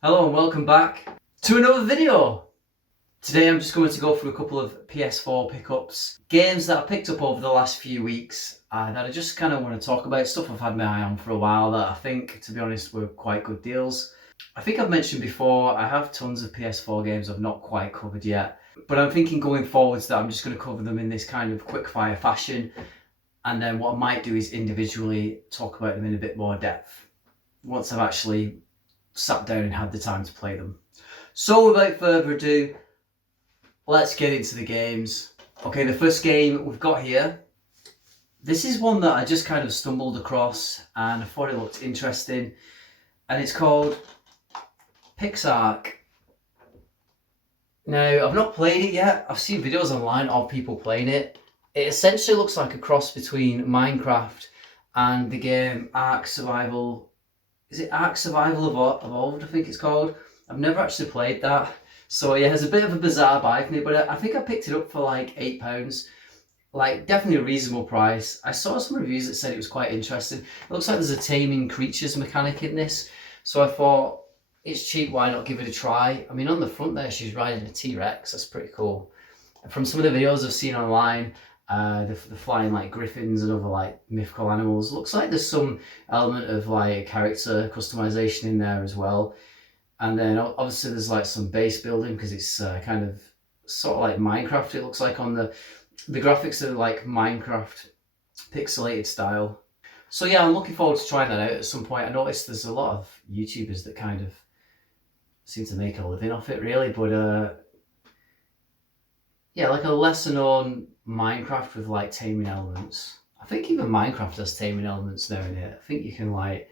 Hello and welcome back to another video. Today I'm just going to go through a couple of PS4 pickups, games that I picked up over the last few weeks that I just kind of want to talk about, stuff I've had my eye on for a while that I think, to be honest, were quite good deals. I think I've mentioned before, I have tons of PS4 games I've not quite covered yet, but I'm thinking going forwards that I'm just going to cover them in this kind of quick-fire fashion, and then what I might do is individually talk about them in a bit more depth once I've actually sat down and had the time to play them. So without further ado, let's get into the games. Okay, the first game we've got here, this is one that I just kind of stumbled across and I thought it looked interesting, and it's called Pixar. Now, I've not played it yet. I've seen videos online of people playing it. It essentially looks like a cross between Minecraft and the game Ark Survival. Is it Ark Survival Evolved, I think it's called? I've never actually played that. So yeah, it's a bit of a bizarre buy for me, but I think I picked it up for like £8. Like, definitely a reasonable price. I saw some reviews that said it was quite interesting. It looks like there's a taming creatures mechanic in this. So I thought, it's cheap, why not give it a try? I mean, on the front there, she's riding a T-Rex. That's pretty cool. From some of the videos I've seen online, the flying like griffins and other like mythical animals. Looks like there's some element of like character customization in there as well. And then obviously there's like some base building because it's kind of sort of like Minecraft. It looks like on the graphics are like Minecraft pixelated style. So yeah, I'm looking forward to trying that out at some point. I noticed there's a lot of YouTubers that kind of seem to make a living off it really, but yeah, like a lesser known Minecraft with like taming elements. I think even Minecraft has taming elements now in it. I think you can like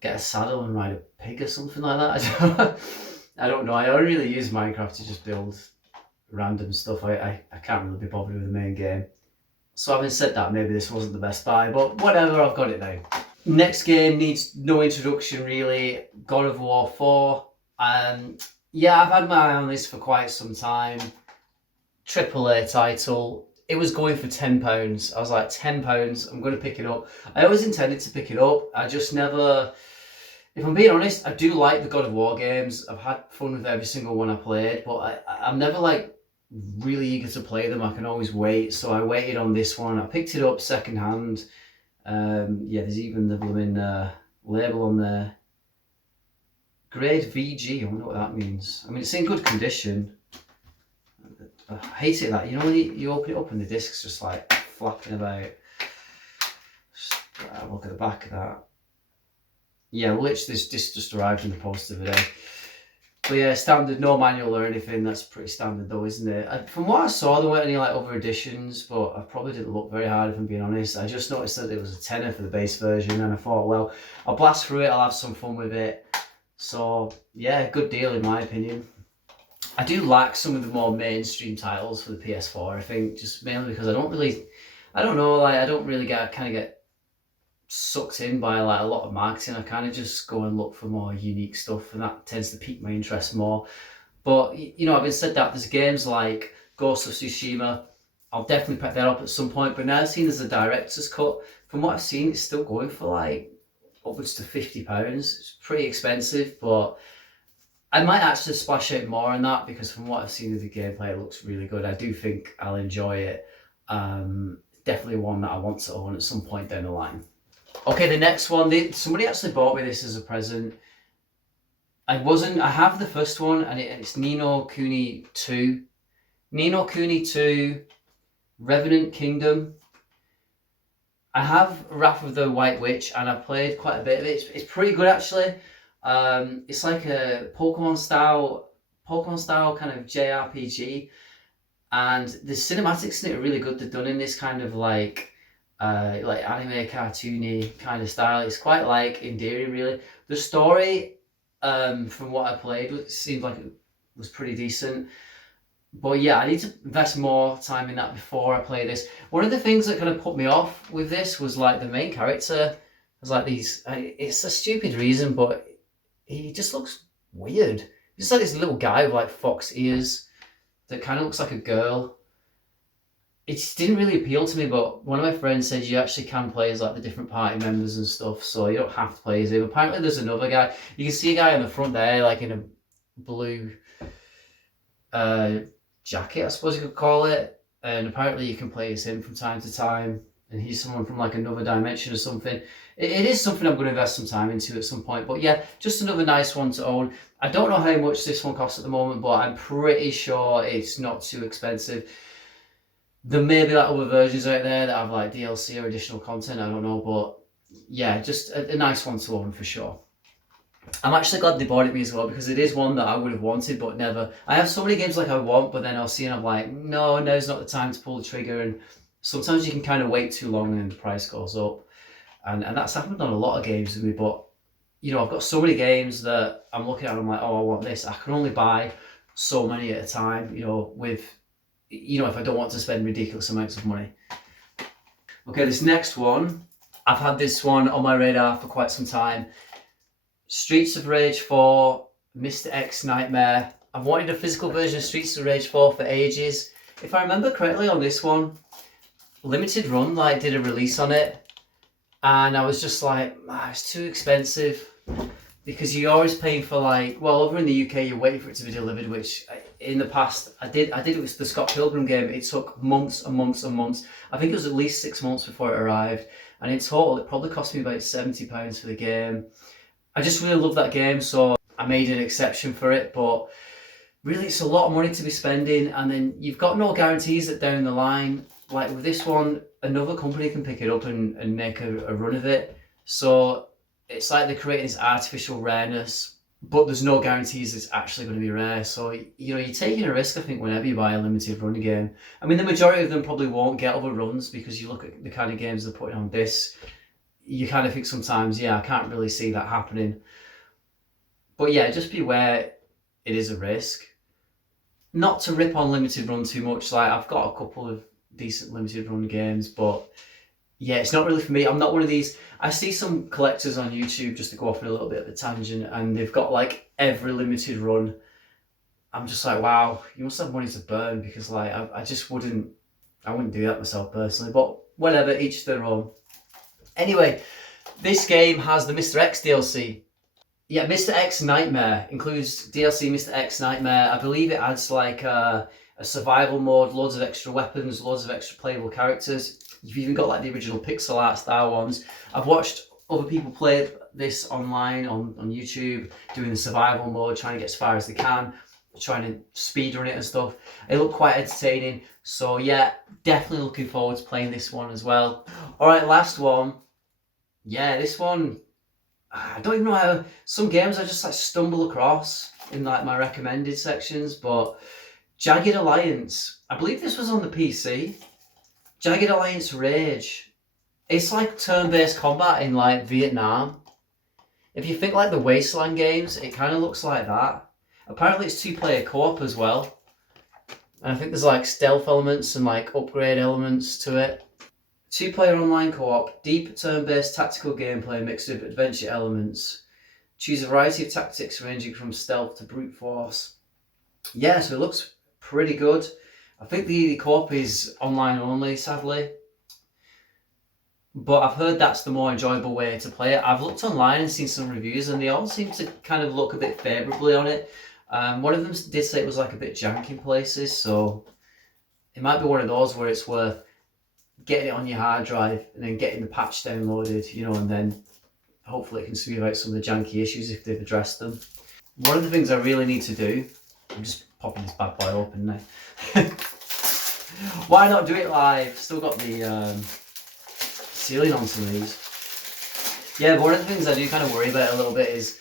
get a saddle and ride a pig or something like that. I don't know. I don't really use Minecraft to just build random stuff. I can't really be bothered with the main game. So having said that, maybe this wasn't the best buy, but whatever, I've got it now. Next game needs no introduction really. God of War 4. Yeah, I've had my eye on this for quite some time. AAA title. It was going for £10. I was like, £10, I'm going to pick it up. I always intended to pick it up. I just never, if I'm being honest, I do like the God of War games. I've had fun with every single one I played, but I'm never like really eager to play them. I can always wait. So I waited on this one. I picked it up second hand. Yeah, there's even the blooming label on there. Grade VG, I wonder what that means. I mean, it's in good condition. I hate it that, you know, when you open it up and the disc's just like flapping about. Just, look at the back of that. Yeah, literally this disc just arrived in the post today. But yeah, standard, no manual or anything. That's pretty standard though, isn't it? From what I saw, there weren't any like other editions, but I probably didn't look very hard if I'm being honest. I just noticed that it was a tenner for the base version, and I thought, well, I'll blast through it, I'll have some fun with it. So yeah, good deal in my opinion. I do lack some of the more mainstream titles for the PS4, I think, just mainly because I don't really get sucked in by like a lot of marketing. I kind of just go and look for more unique stuff, and that tends to pique my interest more. But, you know, having said that, there's games like Ghost of Tsushima. I'll definitely pick that up at some point, but now seen as a director's cut, from what I've seen, it's still going for like upwards to £50. It's pretty expensive, but I might actually splash out more on that because from what I've seen of the gameplay, it looks really good. I do think I'll enjoy it. Definitely one that I want to own at some point down the line. Okay, the next one, somebody actually bought me this as a present. I have the first one, and it's Ni no Kuni 2. Ni no Kuni 2, Revenant Kingdom. I have Wrath of the White Witch, and I've played quite a bit of it. It's pretty good actually. It's like a Pokemon style kind of JRPG, and the cinematics in it are really good. They're done in this kind of like anime cartoony kind of style. It's quite like endearing really. The story, from what I played, seemed like it was pretty decent. But yeah, I need to invest more time in that before I play this. One of the things that kind of put me off with this was like the main character has like these, it's a stupid reason, but he just looks weird. He's just like this little guy with like fox ears that kind of looks like a girl. it just didn't really appeal to me, but one of my friends said you actually can play as like the different party members and stuff, so you don't have to play as him. Apparently, there's another guy. You can see a guy on the front there, like in a blue uh, jacket, I suppose you could call it. And apparently, you can play as him from time to time. And he's someone from like another dimension or something. It is something I'm going to invest some time into at some point. But yeah, just another nice one to own. I don't know how much this one costs at the moment, but I'm pretty sure it's not too expensive. There may be like other versions out there that have like DLC or additional content. I don't know, but yeah, just a nice one to own for sure. I'm actually glad they bought it me as well because it is one that I would have wanted but never. I have so many games like I want, but then I'll see and I'm like, no, now's not the time to pull the trigger. And sometimes you can kind of wait too long and then the price goes up. And that's happened on a lot of games with me. But you know, I've got so many games that I'm looking at and I'm like, oh, I want this. I can only buy so many at a time, you know, if I don't want to spend ridiculous amounts of money. Okay, this next one, I've had this one on my radar for quite some time. Streets of Rage 4, Mr. X Nightmare. I've wanted a physical version of Streets of Rage 4 for ages. If I remember correctly on this one, Limited Run did a release on it, and I was just like, it's too expensive because you're always paying for over in the UK you're waiting for it to be delivered, which in the past I did it with the Scott Pilgrim game. It took months and months and months. I think it was at least 6 months before it arrived, and in total it probably cost me about £70 for the game. I just really love that game, so I made an exception for it, but really it's a lot of money to be spending, and then you've got no guarantees that down the line, like with this one, another company can pick it up and make a run of it. So it's like they're creating this artificial rareness, but there's no guarantees it's actually going to be rare. So, you know, you're taking a risk, I think, whenever you buy a limited run game. I mean, the majority of them probably won't get other runs because you look at the kind of games they're putting on this, you kind of think sometimes, yeah, I can't really see that happening. But yeah, just beware, it is a risk. Not to rip on limited run too much, like I've got a couple of decent limited run games, but yeah, it's not really for me. I'm not one of these. I see some collectors on YouTube, just to go off on a little bit of a tangent, and they've got like every limited run. I'm just like, wow, you must have money to burn, because like I just wouldn't do that myself personally, but whatever, each their own. Anyway, this game has the Mr. X DLC. Yeah, Mr. X Nightmare includes DLC Mr. X Nightmare. I believe it adds like a survival mode, loads of extra weapons, loads of extra playable characters. You've even got like the original pixel art style ones. I've watched other people play this online on YouTube, doing the survival mode, trying to get as far as they can, trying to speedrun it and stuff. It looked quite entertaining. So yeah, definitely looking forward to playing this one as well. All right, last one. Yeah, this one, I don't even know how, some games I just like stumble across in like my recommended sections, but Jagged Alliance, I believe this was on the PC. Jagged Alliance Rage. It's like turn-based combat in like Vietnam. If you think like the Wasteland games, it kind of looks like that. Apparently it's 2-player co-op as well. And I think there's like stealth elements and like upgrade elements to it. 2-player online co-op, deep turn-based tactical gameplay mixed with adventure elements. Choose a variety of tactics ranging from stealth to brute force. Yeah, so it looks pretty good. I think the co-op is online only, sadly. But I've heard that's the more enjoyable way to play it. I've looked online and seen some reviews, and they all seem to kind of look a bit favourably on it. One of them did say it was like a bit jank in places, so it might be one of those where it's worth getting it on your hard drive and then getting the patch downloaded, you know, and then hopefully it can smooth out some of the janky issues if they've addressed them. One of the things I really need to do, I'm just popping this bad boy open now. Why not do it live? Still got the sealing on some of these. Yeah, but one of the things I do kind of worry about a little bit is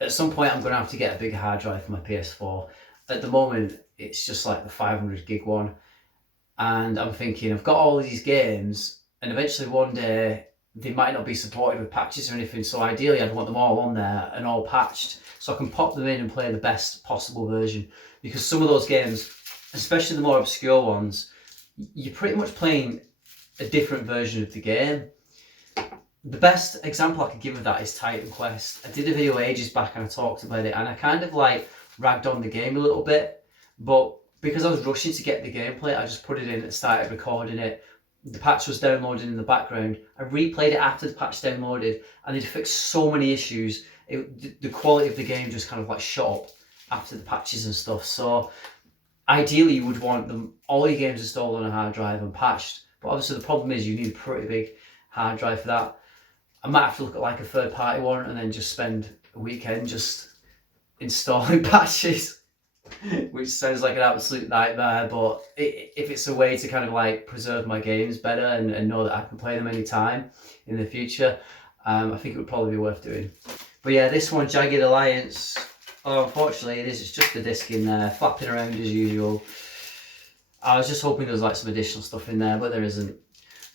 at some point I'm going to have to get a bigger hard drive for my PS4. At the moment, it's just like the 500 gig one. And I'm thinking, I've got all of these games, and eventually one day they might not be supported with patches or anything. So ideally, I'd want them all on there and all patched, so I can pop them in and play the best possible version. Because some of those games, especially the more obscure ones, you're pretty much playing a different version of the game. The best example I could give of that is Titan Quest. I did a video ages back and I talked about it, and I kind of like ragged on the game a little bit, but because I was rushing to get the gameplay, I just put it in and started recording it. The patch was downloading in the background. I replayed it after the patch downloaded, and it fixed so many issues. The quality of the game just kind of like shot up after the patches and stuff. So ideally you would want them all your games installed on a hard drive and patched, but obviously the problem is you need a pretty big hard drive for that. I might have to look at like a third party one and then just spend a weekend just installing patches, which sounds like an absolute nightmare, but if it's a way to kind of like preserve my games better and know that I can play them anytime in the future, I think it would probably be worth doing. But yeah, this one, Jagged Alliance, oh, unfortunately it is, it's just the disc in there, flapping around as usual. I was just hoping there was like some additional stuff in there, but there isn't.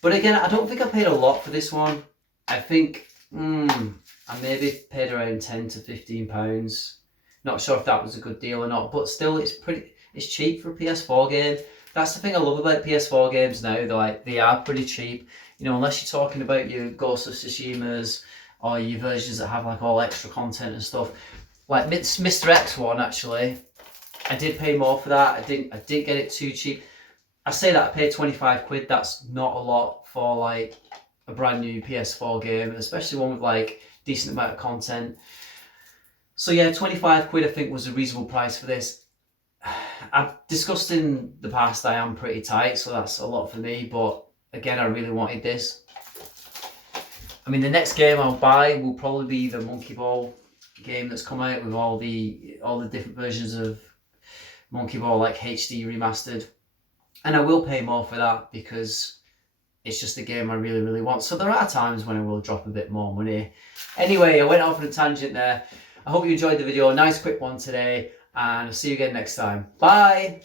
But again, I don't think I paid a lot for this one. I think I maybe paid around £10 to £15. Not sure if that was a good deal or not, but still it's cheap for a PS4 game. That's the thing I love about PS4 games now, they are pretty cheap. You know, unless you're talking about your Ghost of Tsushimas or your versions that have like all extra content and stuff. Like Mr. X one, actually, I did pay more for that. I didn't get it too cheap. I say that I paid 25 quid, that's not a lot for like a brand new PS4 game, especially one with like decent amount of content. So yeah, 25 quid I think was a reasonable price for this. I've discussed in the past I am pretty tight, so that's a lot for me, but again, I really wanted this. I mean, the next game I'll buy will probably be the Monkey Ball game that's come out with all the different versions of Monkey Ball, like HD remastered. And I will pay more for that because it's just a game I really, really want. So there are times when I will drop a bit more money. Anyway, I went off on a tangent there. I hope you enjoyed the video. Nice quick one today, and I'll see you again next time. Bye!